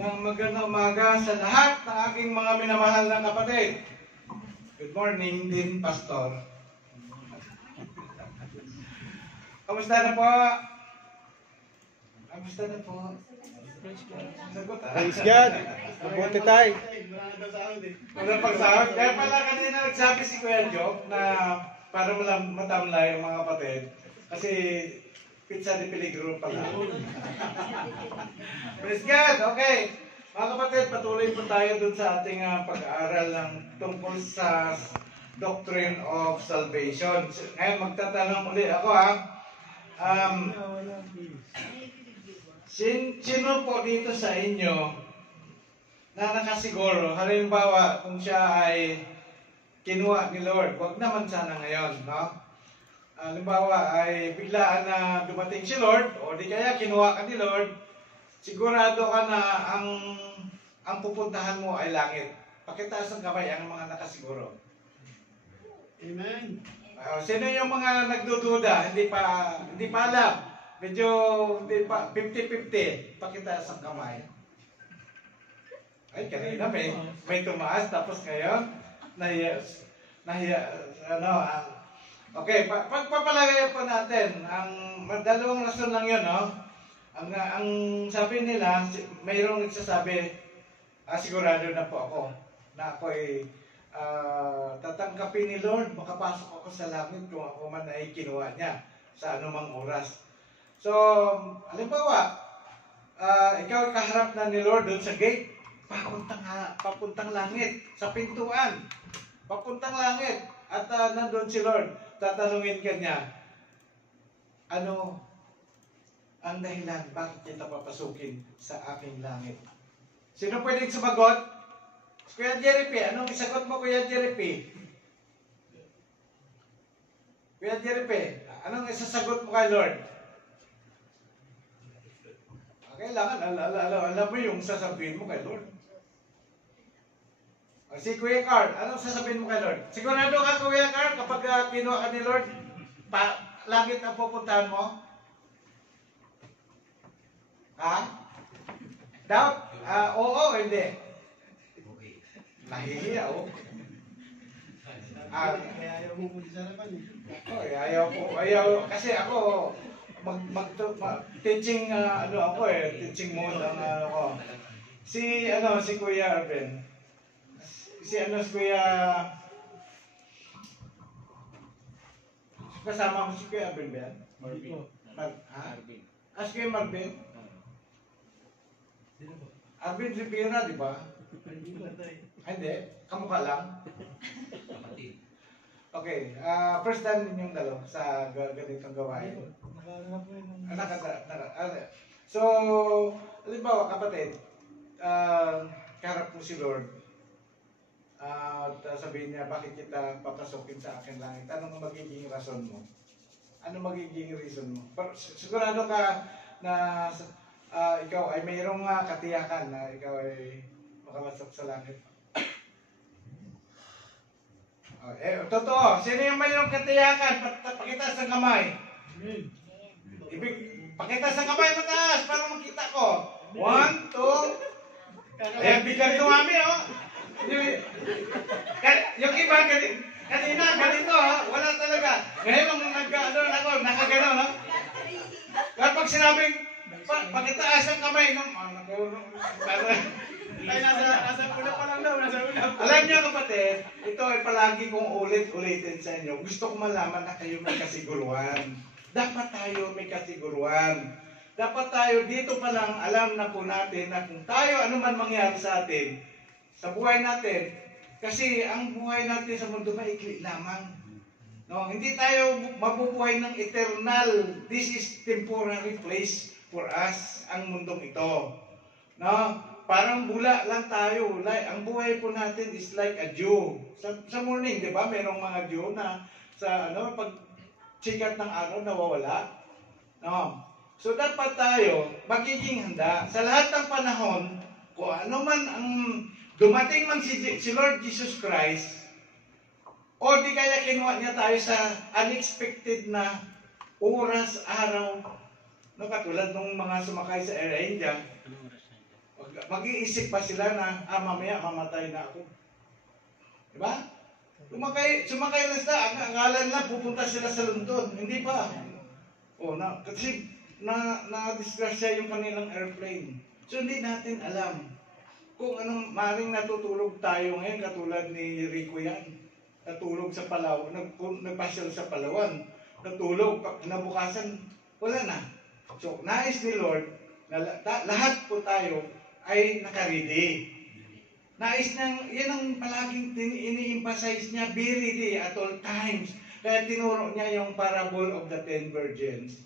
Magandang umaga sa lahat ng aking mga minamahal na kapatid. Good morning din, Pastor. Kamusta na po? Kamusta na po? Sagot, Praise God. Mabuti tayo. Walang pagsahod. Kaya pala kanina nagsabi si Kuya Job na para matamlay ang mga kapatid. Kasi pizza de peligro pala. Praise God! Okay. Mga kapatid, patuloy po tayo dun sa ating pag-aaral ng tungkol sa Doctrine of Salvation. Ngayon, magtatanong ulit ako sino po dito sa inyo na nakasiguro, halimbawa kung siya ay kinuha ni Lord, wag naman sana ngayon, no? Halimbawa ay biglaan na dumating si Lord o di kaya kinuha ka ni Lord, sigurado ka na ang pupuntahan mo ay langit. Pakitaas ng kamay ang mga nakasiguro. Amen. Sino yung mga nagdududa, hindi pa alam, medyo hindi pa 50-50, pakitaas ang kamay. Ay, kanina may tumaas, tapos ngayon nahiya, okay, pagpapalagay po natin, ang dalawang rason lang yun, no? Ang sabi nila, mayroong nagsasabi, sigurado na po ako, na ako ay tatangkapin ni Lord, makapasok ako sa langit kung ako man ay kinuha niya sa anumang oras. So, halimbawa, ikaw kaharap na ni Lord doon sa gate, papuntang langit, sa pintuan, papuntang langit, at nandun si Lord, tatanungin ka niya, ano ang dahilan bakit kita papasukin sa aking langit? Sino pwedeng sumagot? Kuya Jerry P. Anong isagot mo, Kuya Jerry P? Kuya Jerry P. Anong isasagot mo kay Lord? Kailangan alam mo yung sasabihin mo kay Lord. Si Kuya Carl, anong sasabihin mo kay Lord? Sigurado ka, Kuya Carl, kapag kinuha ka ni Lord, langit ang pupuntahan mo? Ha? Doubt? Oo, hindi. Nahihiya, oh. Kaya ayaw mo muli sa harapan eh. Ayaw. Kasi ako, teaching, teaching mode ang ako. Si Kuya Arben. Si Kuya, kasama ko si Kuya Arben ba yan? Marvin. Si Kuya Marvin? Arvin Rivera, di ba? Hindi, kamukha lang. Okay, first time ninyong dalaw sa ganitong gawain. So, halimbawa kapatid, karap mo si Lord, at sabihin niya, bakit kita papasukin sa akin langit? Anong magiging rason mo? Anong magiging reason mo? Sigurado ka na ikaw ay mayroong katiyakan na ikaw ay makamasok sa langit. Totoo. Sino yung mayroong katiyakan? Pakitaas ng kamay. Pakitaas ng kamay mataas para makita ko. 1, 2. Ayan, biglang tumami, oh. Yung iba, kanina, ganito, wala talaga. Ngayon, nakagano, no? Kapag sinabing, pakitaas ang kamay, no? Ay, nasa una pa lang daw, nasa una. Alam niyo kapatid, ito ay palagi kong ulit-ulitin sa inyo. Gusto ko malaman na kayo may kasiguruhan. Dapat tayo may kasiguruhan. Dapat tayo dito pa lang alam na po natin na kung tayo anuman mangyari sa atin, sa buhay natin, kasi ang buhay natin sa mundo maikli lamang. No, hindi tayo mabubuhay ng eternal. This is temporary place for us, ang mundong ito. No? Parang bula lang tayo. Ang buhay po natin is like a dew. Sa morning, di ba? Merong mga dew na pag sikat ng araw, nawawala. No? So, dapat tayo magiging handa. Sa lahat ng panahon, kung ano man ang dumating man si Lord Jesus Christ, o di kaya kinuha niya tayo sa unexpected na oras, araw, no, katulad ng mga sumakay sa Air India, mag-iisip pa sila na, mamaya mamatay na ako. Diba? Sumakay na sila, akala nila pupunta sila sa London. Hindi pa. Kasi na-disgrasya yung kanilang airplane. So hindi natin alam kung anong maring natutulog tayo ngayon, katulad ni Rico yan. Natulog sa Palawan, nagpasyal sa Palawan. Natulog, kinabukasan, wala na. So, nais ni Lord na lahat po tayo ay nakaredy. Nais niyang, yan ang palaging ini-emphasize niya, be ready at all times. Kaya tinuro niya yung parable of the 10 virgins.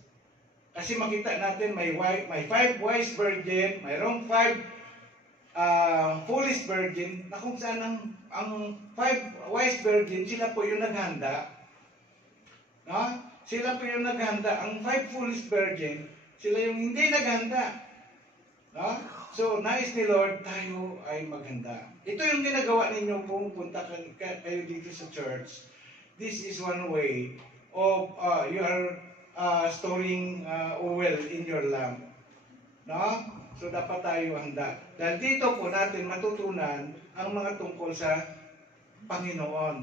Kasi makita natin may 5 wise virgin, mayroong 5 foolish virgin, na kung saan ang 5 wise virgin, sila po yung naghanda. No? Sila po yung naghanda. Ang 5 foolish virgin, sila yung hindi naghanda. No? So, nais ni Lord, tayo ay maghanda. Ito yung ginagawa ninyo kung punta kayo dito sa church. This is one way of you are storing oil in your lamp. No? So, dapat tayo handa. Dahil dito po natin matutunan ang mga tungkol sa Panginoon.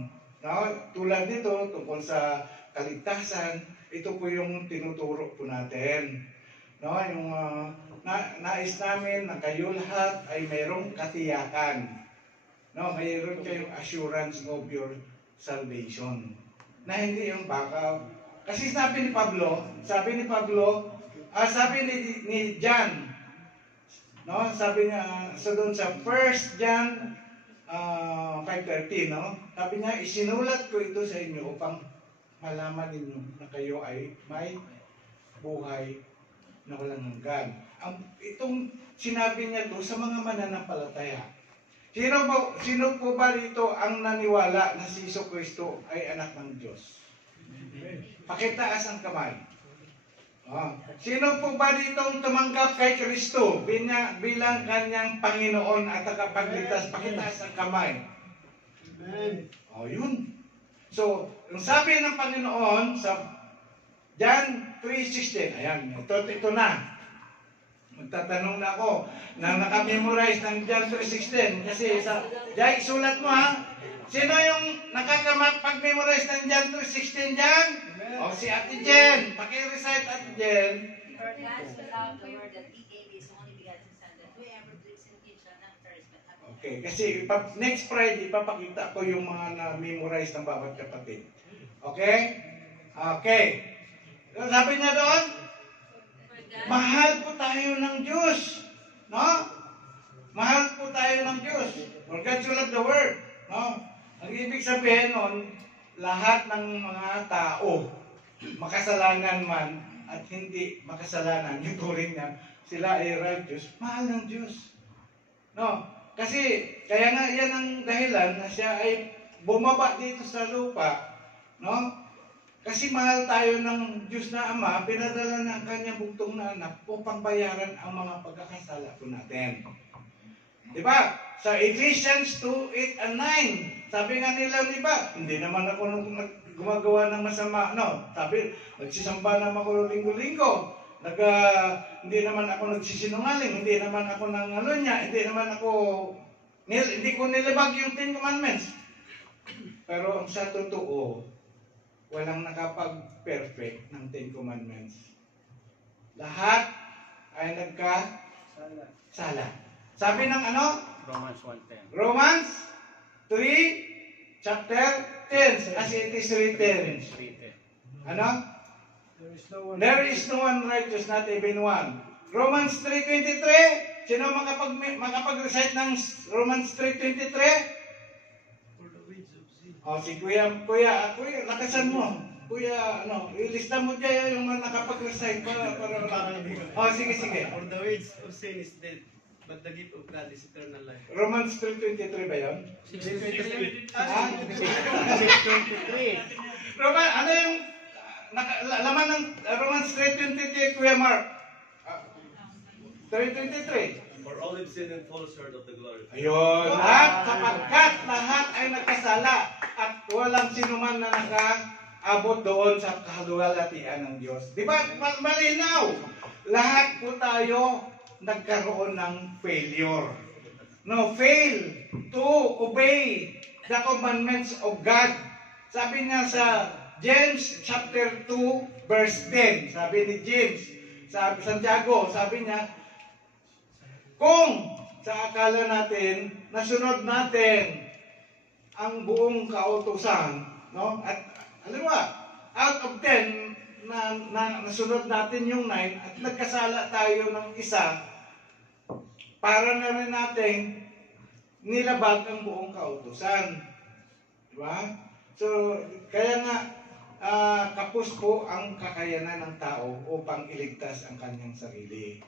No? Tulad nito, tungkol sa kaligtasan, ito po yung tinuturo po natin. No? Yung nais namin na kayo lahat ay mayroong katiyakan. No? Mayroon kayong assurance of your salvation. Na hindi yung backup. Kasi sabi ni Pablo, sabi ni John, no? Sabi niya, so doon sa 1 John 5:13, no? Sabi niya, isinulat ko ito sa inyo upang malaman ninyo na kayo ay may buhay na walang hanggan. Itong sinabi niya to sa mga mananampalataya. Sino po ba dito ang naniwala na si Jesucristo ay anak ng Diyos? Pakitaas ang kamay. Sino po ba dito ang tumanggap kay Kristo bilang kanyang Panginoon at tagapagligtas? Pakitaas ang kamay. Yun. So, yung sabi ng Panginoon sa John 3:16, ayan, ito na. Magtatanong na ako na nakamemorize ng John 3:16 kasi Jai, sulat mo ha. Sino yung nakakapag-memorize ng John 3:16 dyan? O si Ate Jen. Paki-recite Ate Jen. For God so loved the world that He gave His only begotten Son, that whoever believes in Him shall not perish but have eternal life. Okay, kasi next Friday, ipapakita ko yung mga na-memorize ng bawat kapatid. Okay? Okay. Sabi niya doon, mahal po tayo ng Diyos. No? Mahal po tayo ng Diyos. For God so loved the world. No? Ang ibig sabihin nun, lahat ng mga tao, makasalanan man at hindi makasalanan, yung turing na sila ay righteous, mahal ng Diyos. No? Kasi, kaya nga yan ang dahilan na siya ay bumaba dito sa lupa. No? Kasi mahal tayo ng Diyos na Ama, pinadala ng kanyang bugtong na anak upang bayaran ang mga pagkakasala po natin. Diba? Sa Ephesians 2:8 and 9, sabi nga nila, diba? Hindi naman ako gumagawa ng masama. No? Sabi, nagsisamba naman ako linggo-linggo. Hindi naman ako nagsisinungaling. Hindi naman ako nangalunya. Hindi ko nilibag yung 10 Commandments. Pero sa totoo, walang nakapag-perfect ng 10 Commandments. Lahat ay nagkasala. Sabi ng ano? Romans 1:10. Romans 3, chapter 10, as it is written. Ano? There is no one righteous, not even one. Romans 3:23. Sino makapag-recite ng Romans 3:23? Si Kuya, lakasan mo. Kuya, ilista mo dyan yung nakapag-recite para sige. For the wage of sin is death, but the gift of God is eternal life. Romans 3:23 ba yun? 6:23. Roman, ano yung laman ng Romans 3:23, Kuya Mark? 3:23. For all have sinned and fall short of the glory. Ayun. At sapagkat lahat ay nagkasala at walang sinuman na nakaabot doon sa kaluwalhatian ng Diyos. Di ba? Malinaw. Lahat po tayo nagkaroon ng failure. No, fail to obey the commandments of God. Sabi nga sa James chapter 2 verse 10, sabi ni James, sabi Santiago, sabi niya, kung sa akala natin, nasunod natin ang buong kautusan, no? At alam mo, out of 10 na nasunod natin yung 9 at nagkasala tayo ng isa, para na rin natin nilabag ang buong kautusan. Diba? So, kaya nga, kapos po ang kakayanan ng tao upang iligtas ang kanyang sarili.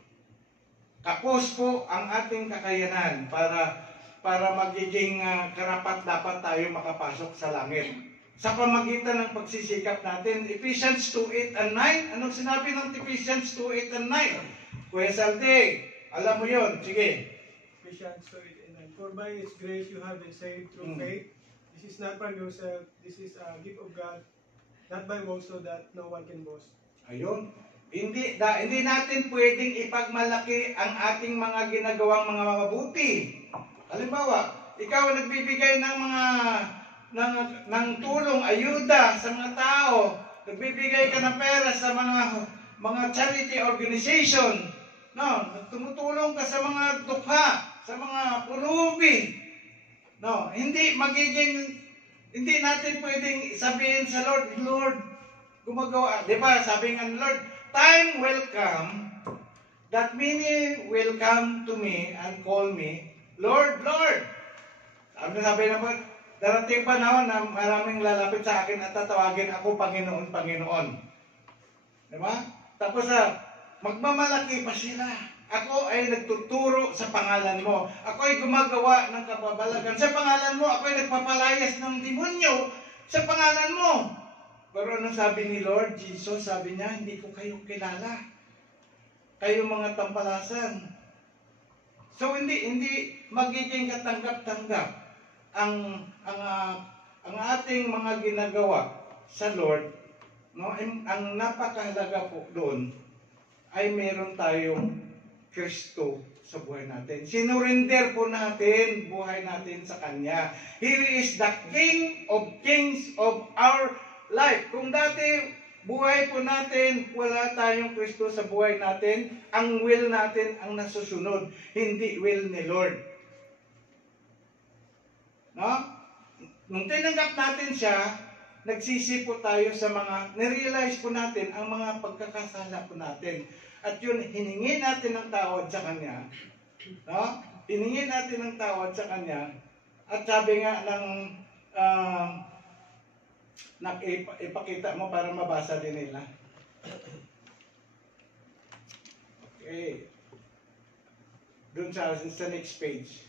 Kapos po ang ating kakayanan para magiging karapat-dapat tayo makapasok sa langit. Sa pamagitan ng pagsisikap natin, Ephesians 2:8 and 9, anong sinabi ng Ephesians 2:8 and 9? Kuya Salte, alam mo yun, sige. Ephesians 2:8 and 9. For by His grace you have been saved through faith. This is not from yourself, this is a gift of God, not by works, so that no one can boast. Ayun. Hindi natin pwedeng ipagmalaki ang ating mga ginagawang mga mabuti. Halimbawa, ikaw nagbibigay ng tulong, ayuda sa mga tao, nagbibigay ka ng pera sa mga charity organization, no, tumutulong ka sa mga dukha, sa mga pulubi. No, hindi natin pwedeng sabihin sa Lord, Lord, gumagawa, 'di ba? Sabi ng Lord, time will come that many will come to me and call me, Lord, Lord. Sabi naman, darating panahon na maraming lalapit sa akin at tatawagin ako Panginoon, Panginoon. 'Di ba? Tapos magmamalaki pa sila. Ako ay nagtuturo sa pangalan mo. Ako ay gumagawa ng kababalagan sa pangalan mo. Ako ay nagpapalayas ng demonyo sa pangalan mo. Pero ano sabi ni Lord Jesus? Sabi niya, hindi ko kayo kilala. Kayo mga tampalasan. So hindi magiging katanggap-tanggap ang ating mga ginagawa sa Lord. No? Ang napakahalaga po doon ay meron tayong Kristo sa buhay natin. Sinurinder po natin buhay natin sa Kanya. He is the King of Kings of our life. Kung dati buhay po natin, wala tayong Kristo sa buhay natin, ang will natin ang nasusunod, hindi will ni Lord. No? Nung tinanggap natin siya, nagsisi po tayo sa nirealize po natin ang mga pagkakasala po natin. At yun, hiningi natin ng tawad sa Kanya. No? Hiningi natin ng tawad sa Kanya. At sabi nga ipakita mo para mabasa din nila. Okay. Doon sa next page.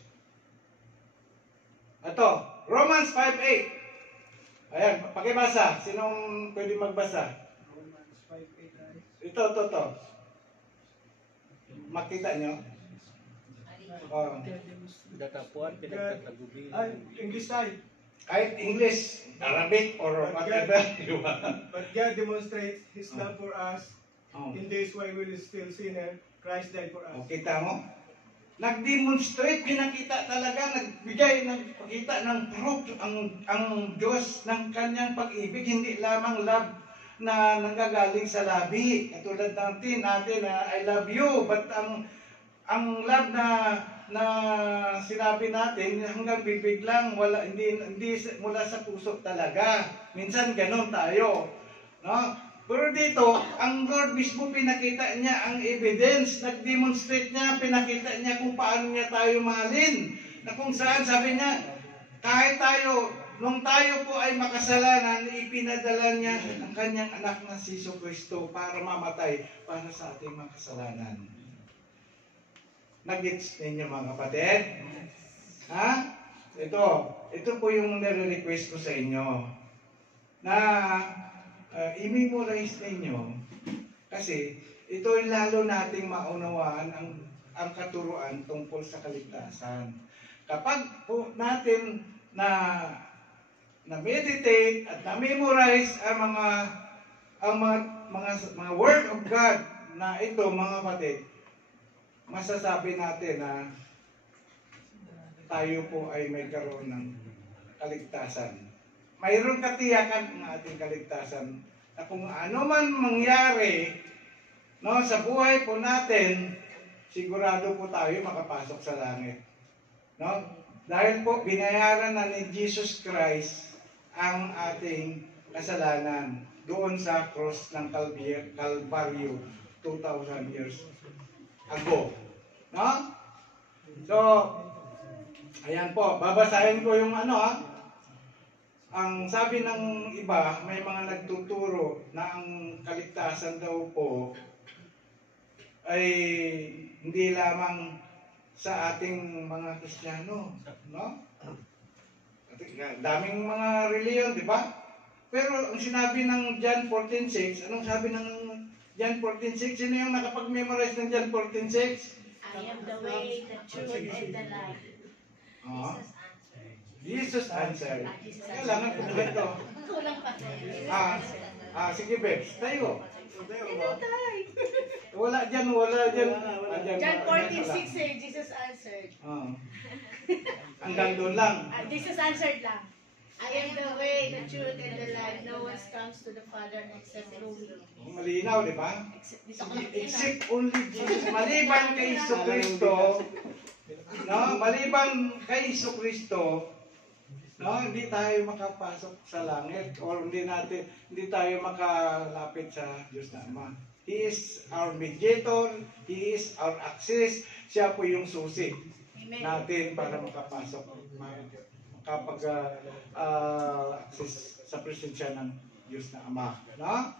Ito, Romans 5:8. Ayan, pakibasa. Sinong pwede magbasa? Romans 5:8. Ito. Makita nyo? Datapuan, pinagtatagubil. English tayo. Kahit English, Arabic, or whatever. But God demonstrates His love for us. In this way we will still sinner. Christ died for us. Kita mo? Nag-demonstrate, pinakita talaga, nagpakita ng proof ang Diyos ng Kanyang pag-ibig, hindi lamang love na nanggagaling sa labi. Katulad natin na I love you, but ang love na sinabi natin hanggang bibig lang, hindi mula sa puso talaga. Minsan ganun tayo, no? Pero dito, ang Lord mismo pinakita niya ang evidence, nag-demonstrate niya, pinakita niya kung paano niya tayo mahalin. Na kung saan, sabi niya, kahit nung tayo po ay makasalanan, ipinadala niya ang kanyang anak na si Kristo para mamatay para sa ating mga kasalanan. Nag-gets ninyo mga kapatid? Ha? Ito po yung nire-request ko sa inyo. Na i-memorize ninyo kasi ito ay lalo nating maunawaan ang katuruan tungkol sa kaligtasan. Kapag po natin na-meditate at na-memorize ang mga word of God na ito mga kapatid, masasabi natin na tayo po ay may karoon ng kaligtasan. Mayroong katiyakan ang ating kaligtasan na kung ano man mangyari, no, sa buhay po natin, sigurado po tayo makapasok sa langit. No? Dahil po binayaran na ni Jesus Christ ang ating kasalanan doon sa cross ng Calvario 2,000 years ago. No? So, ayan po, babasahin ko yung ang sabi ng iba, may mga nagtuturo na ang kaligtasan daw po ay hindi lamang sa ating mga Kristiyano, no? Daming mga reliyon, di ba? Pero ang sinabi ng John 14:6, anong sabi ng John 14:6? Sino yung nakapag-memorize ng John 14:6? I am the way, the truth, and the life. Jesus answered. Kailangan ko ito. Kulang pa. Sige, Bebs. Tayo. Wala dyan. John 14:6 eh, Jesus answered. Hanggang doon lang. Jesus answered lang. I am the way, the truth, and the life. No one comes to the Father except through me. Malinaw, di ba? Except only Jesus. Maliban kay Iso Kristo, no? Maliban kay Iso Kristo, no, hindi tayo makapasok sa langit or hindi tayo makalapit sa Diyos na Ama. He is our mediator, He is our access, siya po yung susi natin para makapasok, access sa presensya ng Diyos na Ama. No?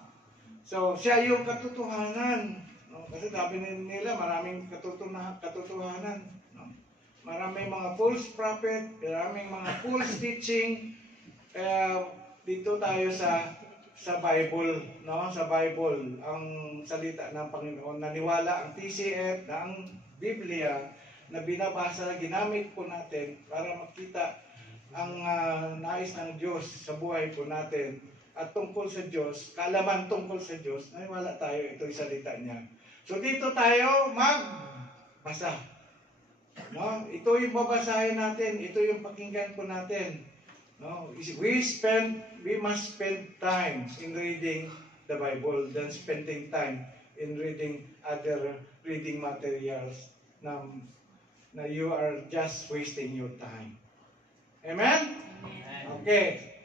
So, siya yung katotohanan. No? Kasi sabi nila, maraming katotohanan. No? Maraming mga false prophet, maraming mga false teaching. Kaya dito tayo sa Bible, no? Sa Bible, ang salita ng Panginoon, naniwala ang TCF na ang Biblia na binabasa, ginamit po natin para makita ang nais ng Diyos sa buhay po natin at tungkol sa Diyos, kaalaman tungkol sa Diyos, naniwala tayo, ito yung salita niya. So dito tayo magbasa. No? Ito yung babasahin natin, ito yung pakinggan po natin. No? We must spend time in reading the Bible than spending time in reading other reading materials na you are just wasting your time. Amen? Okay.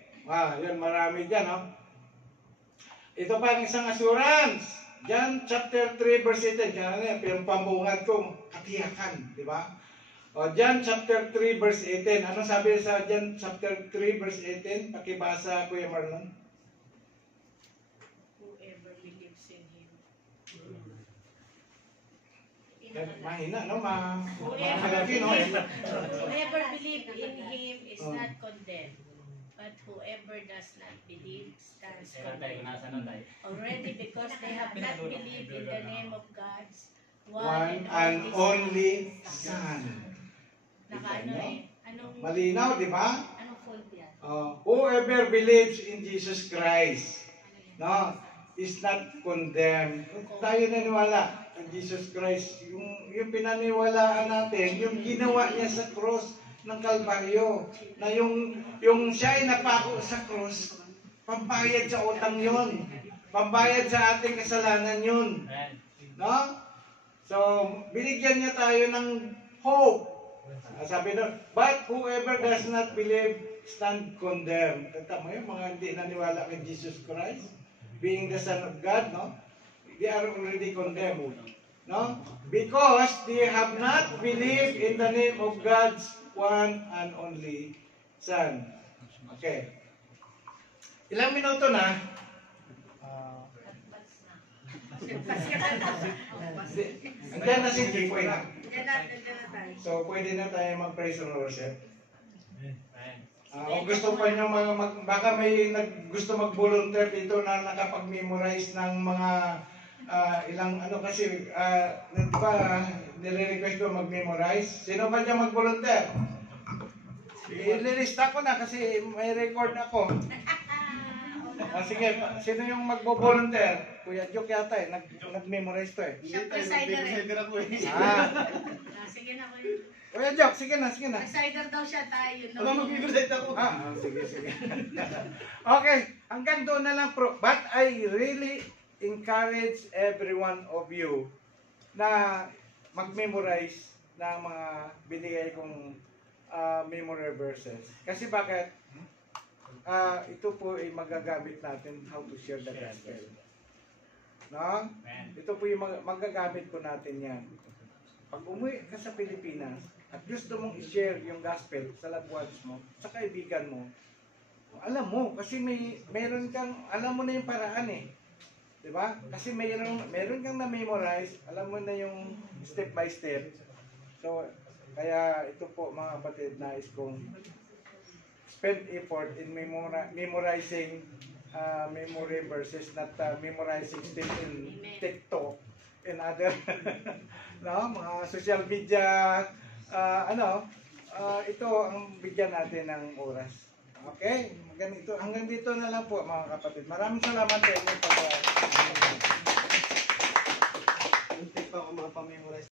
Yun, marami dyan, no? Ito pa ang isang assurance. John chapter 3 verse 18. Kaya nga, yung pambungad ko, katiyakan, di ba? John chapter 3 verse 18. Ano sabi sa John chapter 3 verse 18? Pakibasa, Kuya Marlon. Whoever believes in Him. Mahina, no? Whoever believes in Him is not condemned. But whoever does not believe stands condemned. Already because they have not believed in the name of God's one and only Son. Nakaano eh. Anong Malinaw, di ba? anong fault yan? Whoever believes in Jesus Christ, no, is not condemned. Kung tayo naniwala kay Jesus Christ, yung pinaniwalaan natin, yung ginawa niya sa cross ng Kalbaryo, na yung siya ay napako sa cross, pambayad sa utang yun, pambayad sa ating kasalanan yun. No? So, binigyan niya tayo ng hope. Sabi doon, but whoever does not believe stand condemned. Tama mo yung mga hindi naniwala kay Jesus Christ, being the Son of God, no? They are already condemned. No? Because they have not believed in the name of God's one and only Son. Okay. Ilang minuto na? Andiyan na si Jipoy na. Nandiyan na tayo. So, pwede na tayo mag-praise and worship. Kung gusto pa nyo, baka may gusto mag-volunteer dito na nakapag-memorize ng mga ilang kasi, di ba, nire-request ko mag-memorize. Sino ba dyan mag-volunteer? Ililista ko na kasi may record ako. Sige, sino yung magbo-volunteer? Kuya Joke yata eh, nag-memorize to eh. Siya presider eh. Presider ako eh. Sige na ko yun. Kuya Joke, sige na. Presider daw siya tayo. No? Mag-present ako. Sige. Okay, hanggang doon na lang bro. But I really encourage every one of you na mag-memorize ng mga binigay kong memory verses. Kasi bakit? Ito po ay magagamit natin how to share the gospel. No? Ito po yung magagamit po natin yan. Pag umuwi ka sa Pilipinas at gusto mong i-share yung gospel sa loved ones mo, sa kaibigan mo, alam mo, kasi meron kang, alam mo na yung paraan eh. Diba? Kasi meron kang na-memorize, alam mo na yung step by step. So, kaya ito po mga kapatid, nais kong spend effort in memorizing memory verses, not memorizing still in TikTok and other mga social media. Ito ang bigyan natin ng oras. Okay? Hanggang dito na lang po mga kapatid. Maraming salamat sa inyo. Muntik pa ako mga pamemorize.